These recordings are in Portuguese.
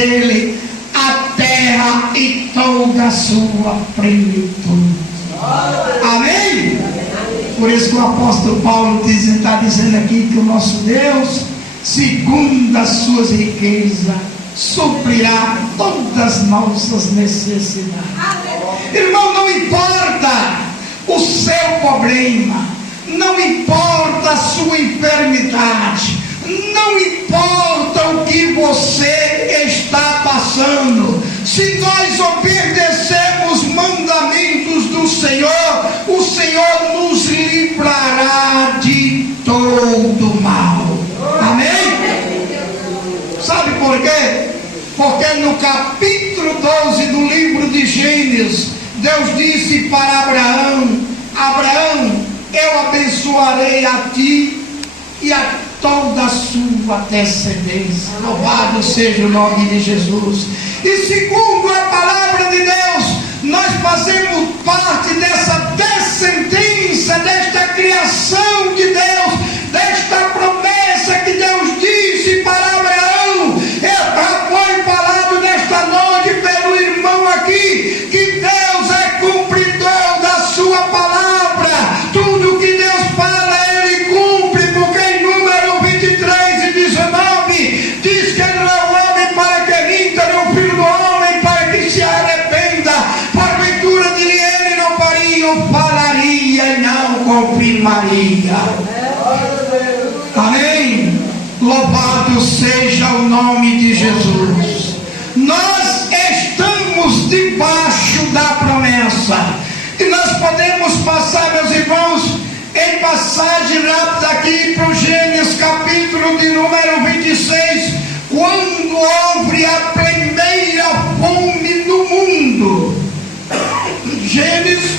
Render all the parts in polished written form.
dele a terra e toda a sua plenitude. Amém? Por isso que o apóstolo Paulo está dizendo aqui que o nosso Deus, segundo as suas riquezas, suprirá todas as nossas necessidades. Irmão, não importa o seu problema, não importa a sua enfermidade, não importa o que você está passando, se nós obedecermos mandamentos do Senhor, o Senhor nos livrará de todo mal. Amém? Sabe por quê? Porque no capítulo 12 do livro de Gênesis, Deus disse para Abraão: Abraão, eu abençoarei a ti e a toda a sua descendência. Louvado seja o nome de Jesus. E segundo a palavra de Deus, nós fazemos parte dessa descendência, desta criação de Deus, desta promessa que Deus disse para Abraão. Já foi falado nesta noite pelo irmão aqui, que Deus é cumpridor da sua palavra. Tudo que Deus fala, Ele cumpre, porque em Número 23 e 19 diz que Ele não é o homem para que minta, nem o filho do homem para que se arrependa. Porventura de Ele não faria, ou falaria e não confirmaria. Amém? Louvado seja o nome de Jesus. Nós estamos debaixo da promessa. E nós podemos passar, meus irmãos, em passagem rápida aqui para o Gênesis capítulo de número 26, quando houve a primeira fome no mundo. Gênesis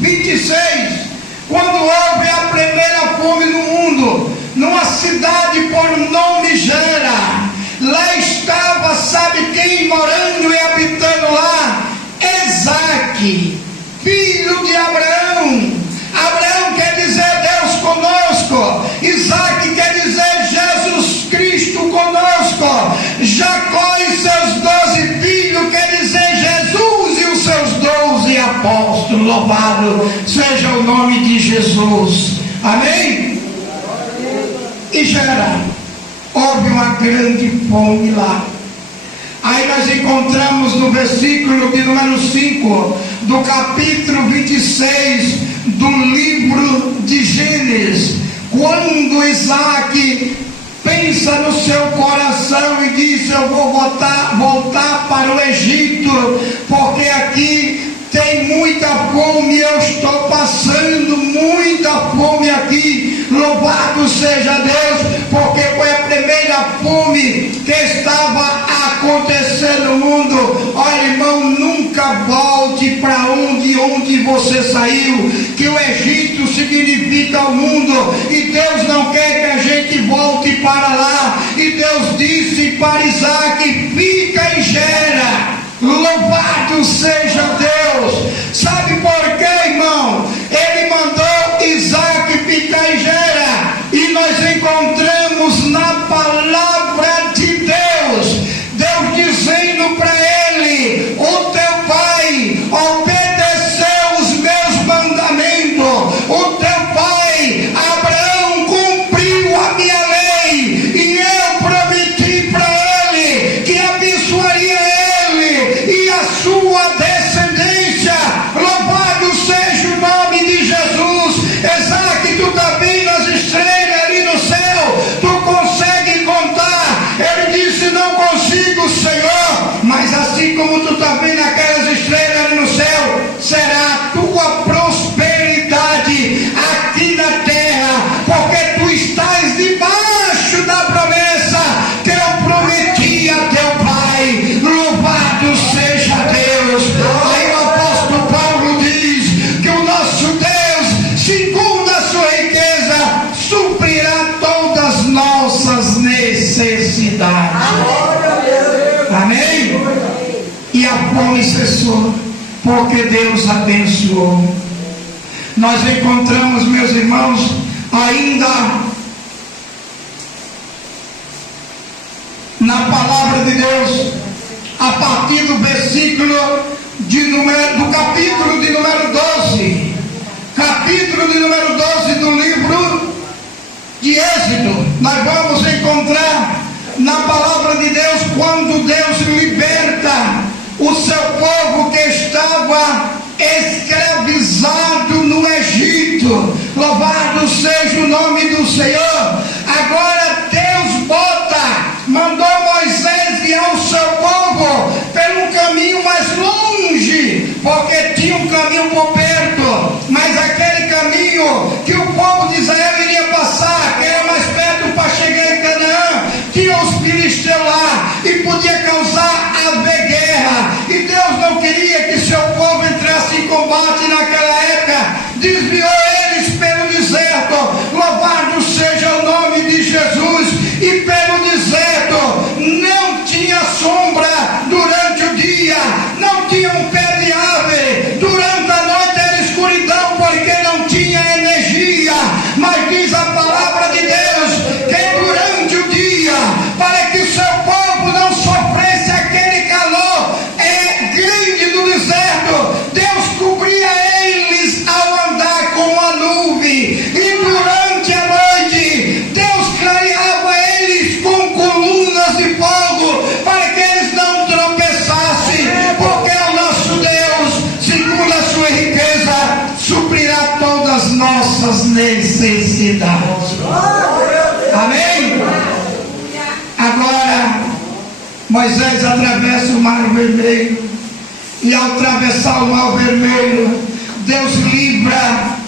26, quando houve a primeira fome no mundo, numa cidade por nome Gera. Lá estava, sabe quem morando e habitando lá? Isaque, filho de Abraão. Abraão quer dizer Deus conosco. Isaque quer dizer Jesus Cristo conosco. Jacó e seus 12 filhos quer dizer Jesus e os seus 12 apóstolos. Louvado seja o nome de Jesus. Amém? E Gera, houve uma grande fome lá. Aí nós encontramos no versículo de número 5 do capítulo 26 do livro de Gênesis, quando Isaque pensa no seu coração e diz: eu vou voltar para o Egito, porque aqui tem muita fome, eu estou passando muita fome aqui. Louvado seja Deus, porque foi a primeira fome que estava acontecendo no mundo. Olha, irmão, nunca volte para onde você saiu, que o Egito significa o mundo, e Deus não quer que a gente volte para lá. E Deus disse para Isaque: fica em Gera. Louvado seja Deus. Sabe por quê, irmão? Ele mandou Isaque ficar em Gera, e nós encontramos na palavra de Deus, Deus dizendo para ele: o teu pai obedeceu os meus mandamentos, o teu pai Abraão cumpriu a minha lei, e eu prometi para ele que abençoaria ele e a sua descendência. Louvado seja o nome de Jesus. Isaque, tu está vendo as estrelas ali no céu? Tu consegue contar? Ele disse: não consigo, Senhor, mas assim como tu está vendo aquelas estrelas ali no céu, será a tua prosperidade aqui na terra, porque tu estás debaixo da promessa que eu prometi a teu pai. Louvado seja Deus. Aí o apóstolo Paulo diz que o nosso Deus, segundo a sua riqueza, suprirá todas as nossas necessidades. Amém? E a fome cessou, porque Deus abençoou. Nós encontramos, meus irmãos, ainda na palavra de Deus, partir do versículo do capítulo de número 12. Capítulo de número 12 do livro de Êxodo. Nós vamos encontrar na palavra de Deus quando Deus liberta o seu povo que estava escravizado no Egito. Louvado seja o nome do Senhor. Agora Deus mandou Moisés guiar o seu povo pelo caminho mais longe, porque tinha um caminho por perto, mas aquele caminho que o povo de Israel iria passar, que era mais perto para chegar em Canaã, tinha os filisteus lá e podia causar haver guerra, e Deus não queria que seu povo entrasse em combate naquela época, desviou eles pelo deserto. Louvado seja o nome de Jesus. E pelo deserto não tinha sombra durante o dia, não tinha um pé de árvore, durante a noite era escuridão, porque não tinha energia. Mas diz a palavra de Deus que durante o dia, para que o seu povo não sofresse aquele calor grande do deserto, Deus cobria eles ao andar com a nuvem, e durante a noite Deus clareava eles com colunas de fogo, para que eles não tropeçassem, porque o nosso Deus, segundo a sua riqueza, suprirá todas as nossas necessidades. Amém? Agora Moisés atravessa o Mar Vermelho, e ao atravessar o Mar Vermelho, Deus livra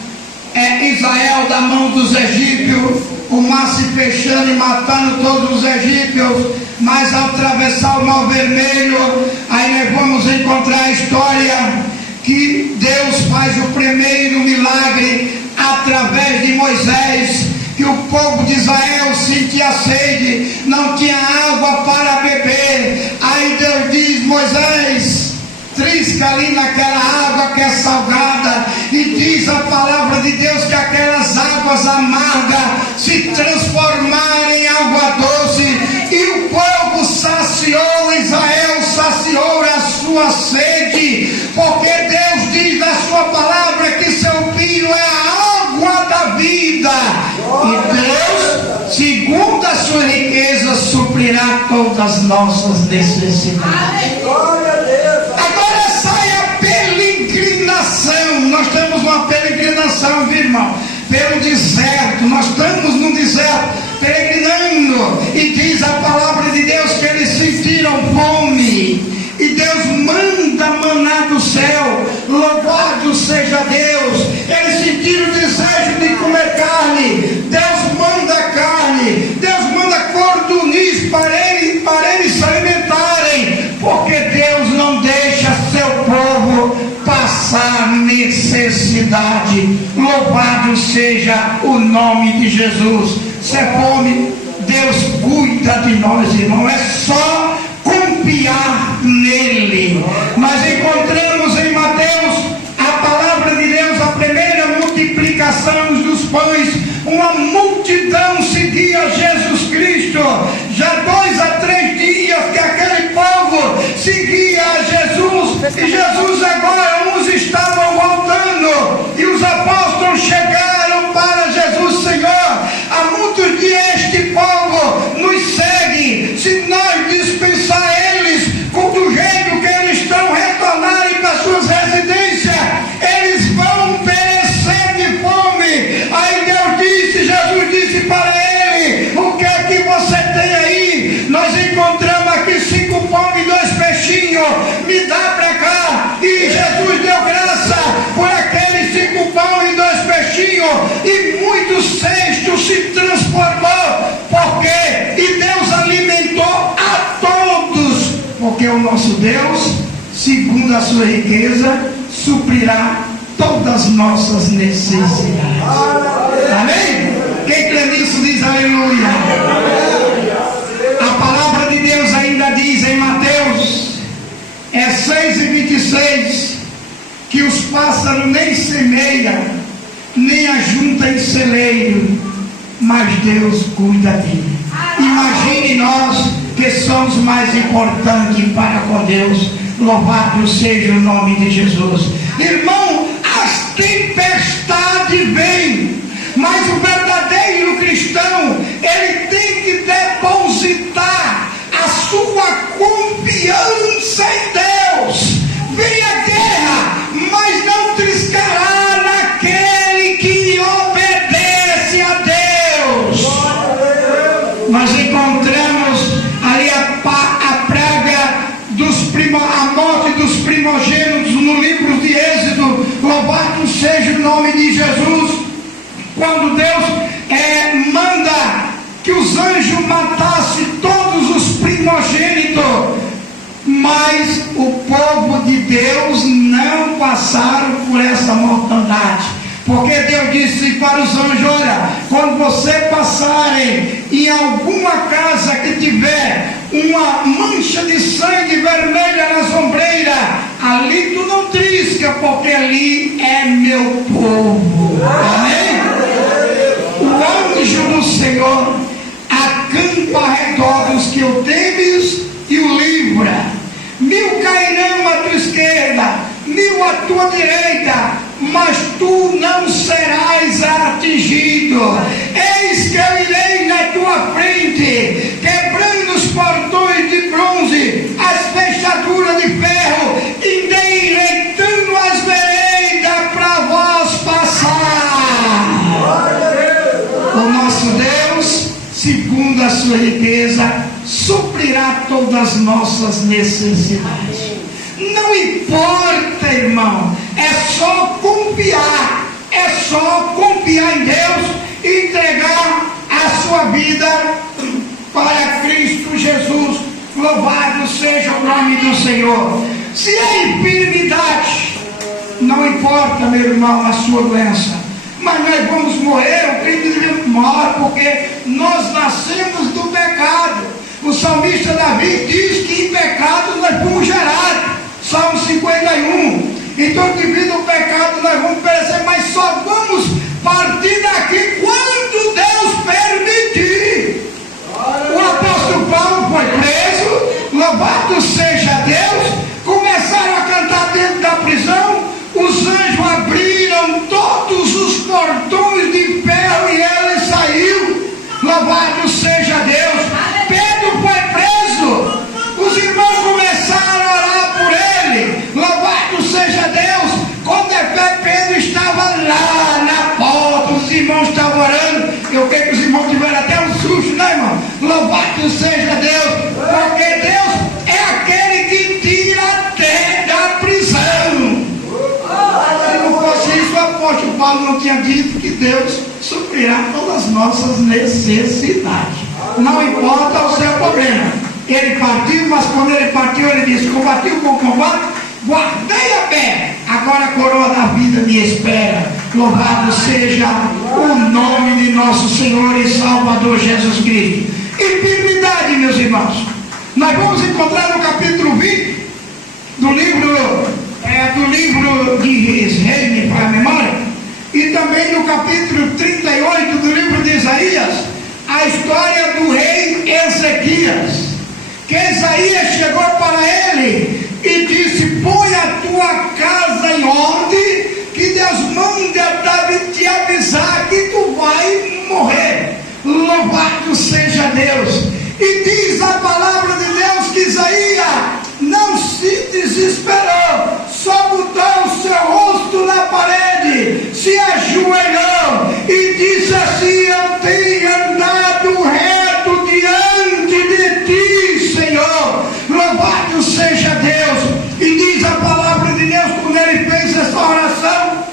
Israel da mão dos egípcios, o mar se fechando e matando todos os egípcios. Mas ao atravessar o Mar Vermelho, aí nós vamos encontrar a história que Deus faz o primeiro milagre através de Moisés, que o povo de Israel sentia sede, não tinha água para beber. Aí Deus diz: Moisés, trisca ali naquela água que é salgada, e diz a palavra de Deus que aquelas águas amargas se transformaram em água doce, e o povo saciou, Israel saciou a sua sede, porque Deus diz na sua palavra que seu filho é a água da vida, e Deus, segundo a sua riqueza, suprirá todas as nossas necessidades. Agora sai a peregrinação. Nós temos uma peregrinação, viu, irmão? Pelo deserto, nós estamos no deserto peregrinando, e diz a palavra de Deus que eles sentiram fome, e Deus manda maná do céu. Louvado seja Deus. Eles sentiram o desejo de comer carne, Deus manda carne, Deus manda cordoniz para eles se alimentarem, porque Deus não deixa seu povo passar necessidade. Louvado seja o nome de Jesus. Se é fome, Deus cuida de nós, irmão. É só confiar nele. Nós encontramos em Mateus a palavra de Deus, a primeira multiplicação dos pães. Uma multidão seguia Jesus Cristo. Já 2 a 3 dias que aquele povo seguia a Jesus, e Jesus agora, uns estavam voltando, e os apóstolos chegaram para Jesus: Senhor, há muitos dias este povo nos segue, se nós dispensar eles do jeito que eles estão, retornarem para suas residências, eles vão perecer de fome. Aí Jesus disse para ele: o que é que você tem aí? Nós encontramos aqui 5 pães e 2 peixinhos, me dá para cá. E Jesus deu graça por aqueles 5 pães e 2 peixinhos, e muitos cestos se transformou. Por quê? E Deus alimentou a todos, porque o nosso Deus, segundo a sua riqueza, suprirá todas as nossas necessidades. Amém? Quem crê nisso diz aleluia. A palavra de Deus ainda diz em Mateus 6:26 que os pássaros nem semeiam, nem ajuntam em celeiro, mas Deus cuida dele. Imagine nós que são os mais importantes para com Deus. Louvado seja o nome de Jesus. Irmão, as tempestades vêm, mas o verdadeiro cristão, ele tem que depositar a sua confiança em Deus. Vem a guerra, mas não triscará naquele que obedece a Deus. Nós encontramos ali a praga a morte dos primogênitos no livro de Êxodo. Louvado seja o nome de Jesus. Quando Deus manda que os anjos matassem todos os primogênitos, mas o povo de Deus não passaram por essa mortandade, porque Deus disse para os anjos: olha, quando você passarem em alguma casa que tiver uma mancha de sangue vermelha nas ombreiras, ali tu não trisca, porque ali é meu povo. Amém? O anjo do Senhor acampa ao redor dos que o temes e o livra. 1000 cairão à tua esquerda, 1000 à tua direita, mas tu não serás atingido. Eis que eu irei na tua frente, quebrando os portões de bronze, as fechaduras de ferro, endireitando as veredas para vós passar. O nosso Deus, segundo a sua riqueza, suprirá todas as nossas necessidades. Não importa, irmão, é só confiar em Deus e entregar a sua vida para Cristo Jesus. Louvado seja o nome do Senhor. Se é enfermidade, não importa, meu irmão, a sua doença, mas nós vamos morrer, o Cristo morre, porque nós nascemos do pecado. O salmista Davi diz que em pecado nós fomos gerados. Salmo 51. Então, devido ao pecado, nós vamos perecer, mas só vamos partir daqui quando Deus permitir. O apóstolo Paulo foi preso, louvado seja Deus, começaram a cantar dentro da prisão, os anjos abriram todos os portões de ferro e ele saiu. Louvado seja Deus. Pedro foi preso, os irmãos começaram a orar por ele. Louvado seja Deus. Quando Pedro estava lá na porta, os irmãos estavam orando. Eu creio que os irmãos tiveram até um susto, né, irmão? Louvado seja Deus, porque Deus é aquele que tira até da prisão. Se não fosse isso, o apóstolo Paulo não tinha dito que Deus suprirá todas as nossas necessidades. Não importa o seu problema. Ele partiu, mas quando ele partiu, ele disse: combati o bom combate, guardei a fé, agora a coroa da vida me espera. Louvado seja o nome de nosso Senhor e Salvador Jesus Cristo. Enfermidade, meus irmãos, nós vamos encontrar no capítulo 20 do livro de Reis, para a memória, e também no capítulo 38 do livro de Isaías, a história do rei Ezequias. Que Isaías chegou para ele e disse: põe a tua casa em ordem, que Deus manda te avisar que tu vai morrer. Louvado seja Deus. E diz a palavra de Deus que Isaías não se desesperou, só botou o seu rosto na parede, se ajoelhou e disse assim: eu tenho andado reto diante de ti, Senhor. Louvado seja Deus. E diz a palavra de Deus, quando ele fez essa oração,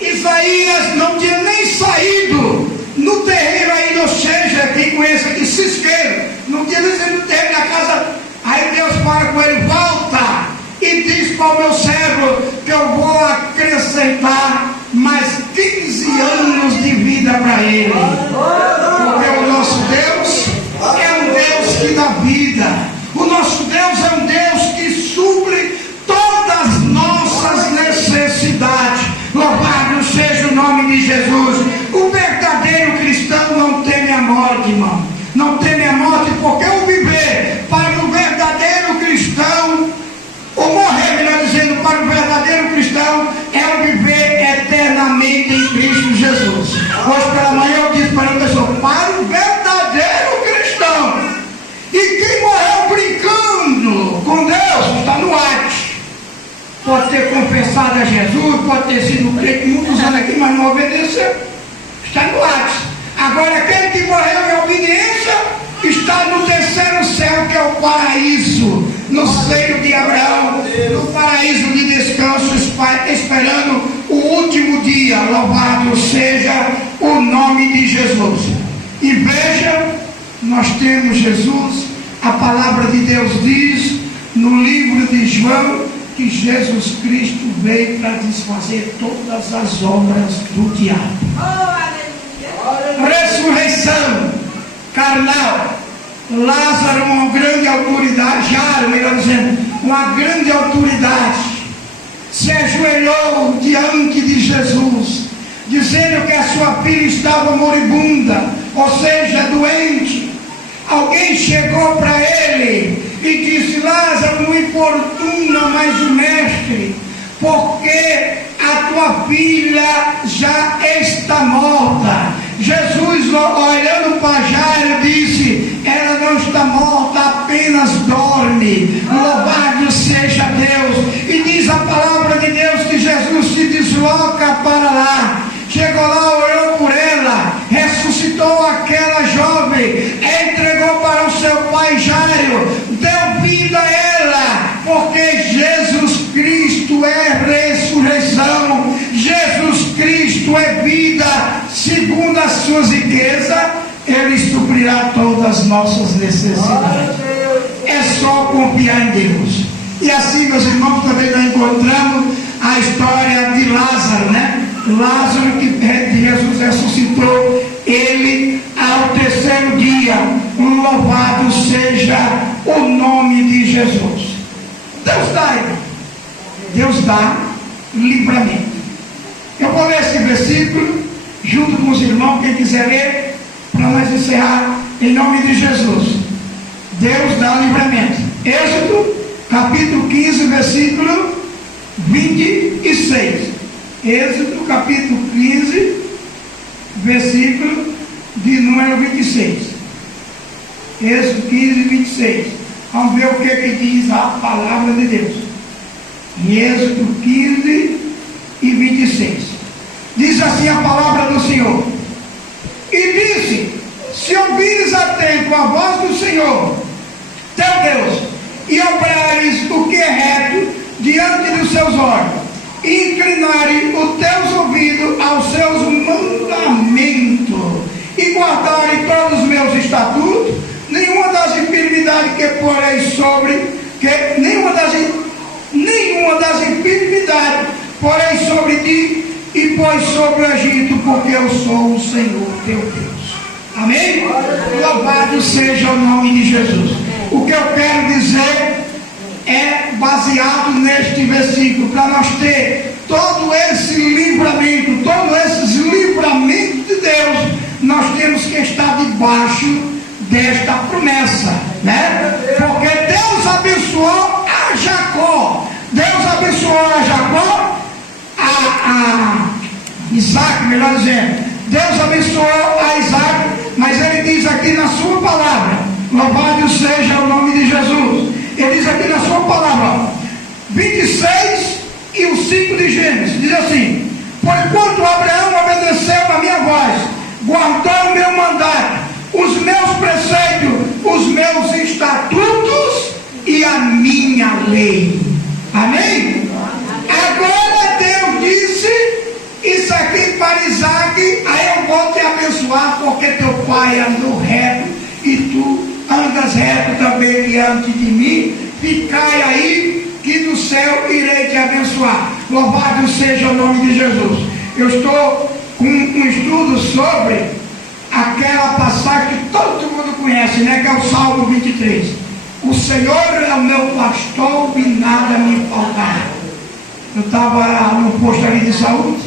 Isaías não tinha nem saído no terreiro ainda, ou seja, quem conhece aqui, cisqueiro, não tinha nem saído no terreiro da casa. Aí Deus fala com ele: volta e diz para o meu servo que eu vou acrescentar mais 15 anos de vida para ele. Porque o nosso Deus é um Deus que dá vida. O nosso Deus é um Deus que supre todas as nossas necessidades. Louvado seja o nome de Jesus. O verdadeiro cristão não teme a morte, irmão. Não teme a morte, porque o viver confessado a Jesus, pode ter sido crente muitos anos aqui, mas não obedeceu. Está no Hades. Agora, aquele que morreu em obediência está no terceiro céu, que é o paraíso, no seio de Abraão, no paraíso de descanso, esperando o último dia. Louvado seja o nome de Jesus. E veja, nós temos Jesus, a palavra de Deus diz no livro de João que Jesus Cristo veio para desfazer todas as obras do diabo. Ressurreição carnal. Lázaro, uma grande autoridade, Jairo, melhor dizendo, uma grande autoridade, se ajoelhou diante de Jesus, dizendo que a sua filha estava moribunda, ou seja, doente. Alguém chegou para ele e disse: Lázaro, não importuna mais o mestre, porque a tua filha já está morta. Jesus, olhando para Jairo, disse: ela não está morta, apenas dorme. Louvado seja Deus. E diz a palavra de Deus que Jesus se desloca para lá. Chegou lá, orou por ela, ressuscitou aquela jovem, entregou para o seu pai Jairo, deu vida a ela, porque Jesus Cristo é ressurreição, Jesus Cristo é vida. Segundo as suas riquezas, Ele suprirá todas as nossas necessidades. É só confiar em Deus. E assim, meus irmãos, também nós encontramos a história de Lázaro, né? Lázaro, que Jesus ressuscitou ele ao terceiro dia. Louvado seja o nome de Jesus. Deus dá livramento. Eu vou ler esse versículo junto com os irmãos, quem quiser ler, para nós encerrar, em nome de Jesus. Deus dá livramento. Êxodo, capítulo 15, versículo 26. Êxodo, capítulo 15, versículo de número 26. Êxodo 15, 26. Vamos ver o que diz a palavra de Deus. Em Êxodo 15 e 26. Diz assim a palavra do Senhor: e disse: se ouvires atento a voz do Senhor teu Deus, e obrares o que é reto diante dos seus olhos, e inclinares os teus ouvidos aos seus mandamentos, e guardares todos os meus estatutos, nenhuma das enfermidades que porei nenhuma das enfermidades porei sobre ti, e pôs sobre o Egito, porque eu sou o Senhor teu Deus. Amém? Louvado seja o nome de Jesus. O que eu quero dizer é baseado neste versículo, para nós ter todo esse livramento, todos esses livramentos de Deus, nós temos que estar debaixo desta promessa, né? Porque Deus abençoou a Jacó, Deus abençoou a Jacó, a Isaac, melhor dizendo, Deus abençoou a Isaac, mas ele diz aqui na sua palavra, louvado seja o nome de Jesus, ele diz aqui na sua palavra, 26 e o 5 de Gênesis, diz assim: porquanto Abraão obedeceu a minha voz, guardou o meu mandato, os meus preceitos, os meus estatutos e a minha lei. Amém? Agora Deus disse isso aqui para Isaac: aí eu vou te abençoar, porque teu pai andou reto e tu andas reto também diante de mim. Ficai aí, que do céu irei te abençoar. Louvado seja o nome de Jesus. Eu estou com um estudo sobre aquela passagem que todo mundo conhece, né? Que é o Salmo 23. O Senhor é o meu pastor e nada me faltará. Eu estava no posto ali de saúde,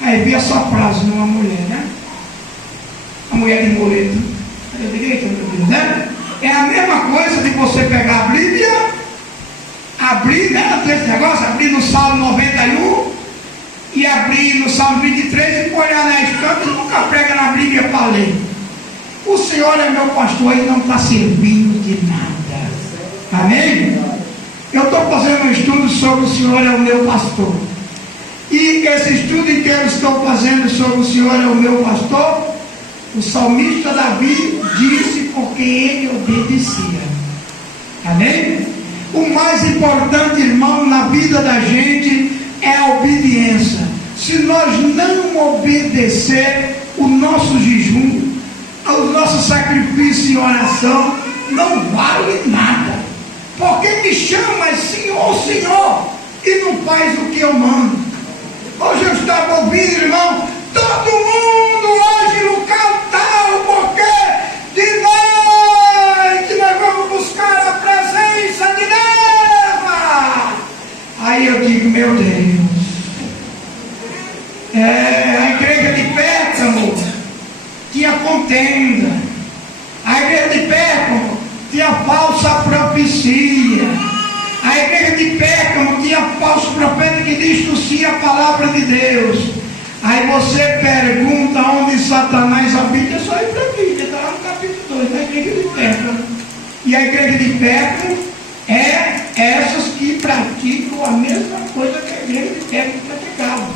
aí vi essa frase numa mulher, né? A mulher de moleto. Eu direito, meu Deus, né? É a mesma coisa de você pegar a Bíblia, abrir, né? Esse negócio, abrir no Salmo 91 e abrir no Salmo 23 e olhar na estante e nunca prega na Bíblia para ler. O Senhor é meu pastor e não está servindo de nada. Amém? Eu eu estou fazendo um estudo sobre o Senhor é o meu pastor. E esse estudo em que eu estou fazendo sobre o Senhor é o meu pastor, o salmista Davi disse porque ele obedecia. Amém? O mais importante, irmão, na vida da gente é a obediência. Se nós não obedecer o nosso jejum, os nossos sacrifícios em oração, não vale nada. Porque me chama Senhor, Senhor, e não faz o que eu mando. Hoje eu estava ouvindo, irmão, todo mundo hoje no cantal, porque de noite nós vamos buscar a presença de Deus. Aí eu digo, meu Deus, a igreja de Pérgamo tinha contenda, a igreja de Pérgamo tinha falsa profecia, a igreja de Pérgamo tinha falso profeta que distorcia a palavra de Deus. Aí você pergunta onde Satanás habita, é só ir para a Bíblia, está lá no capítulo 2, na igreja de Pérgamo. E a igreja de Pérgamo é essas que praticam a mesma coisa que a igreja de Pérgamo praticava.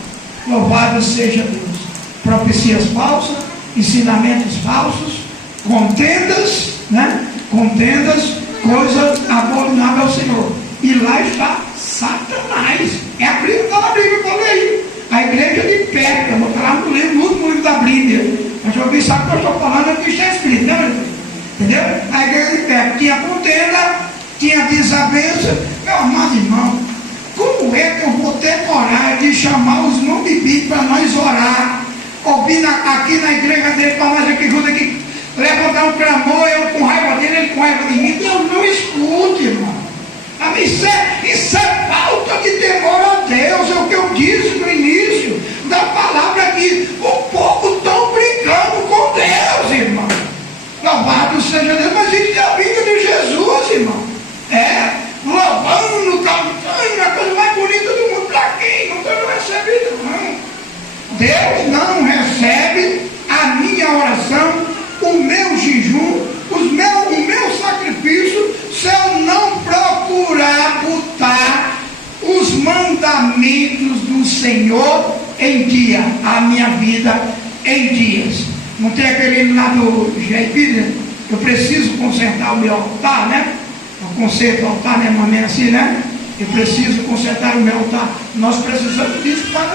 Louvado seja Deus. Profecias falsas, ensinamentos falsos, contendas, né? Contendas, coisas abomináveis ao Senhor. E lá está Satanás. É a Bíblia, está na Bíblia, falei aí. A igreja de Pérgamo, está lá no último livro da Bíblia. Mas alguém sabe o que eu estou falando, é o que está escrito, né, meu Deus? Entendeu? A igreja de Pérgamo tinha contenda, tinha desavença. Meu amado irmão, como é que eu vou ter coragem de chamar os nomes bíblicos para nós orar? Ouvir aqui na igreja dele, para nós aqui junto aqui, levantar um clamor, eu com raiva dele, ele com raiva de mim. Deus não escute, irmão. Isso é falta de temor a Deus, é o que eu disse no início da palavra aqui. O povo está brincando com Deus, irmão. Louvado seja Deus, mas isso é a vida de Jesus, irmão. Louvando, cantando, a coisa mais bonita do mundo. Para quem? Não recebe isso, não. Deus não recebe a minha oração, o meu jejum, o meu sacrifício, se eu não procurar botar os mandamentos do Senhor em dia, a minha vida em dias. Não tem aquele hino lá do Jair, eu preciso consertar o meu altar, né? Eu conserto o altar, né, mamãe, assim, né? Eu preciso consertar o meu altar. Nós precisamos disso para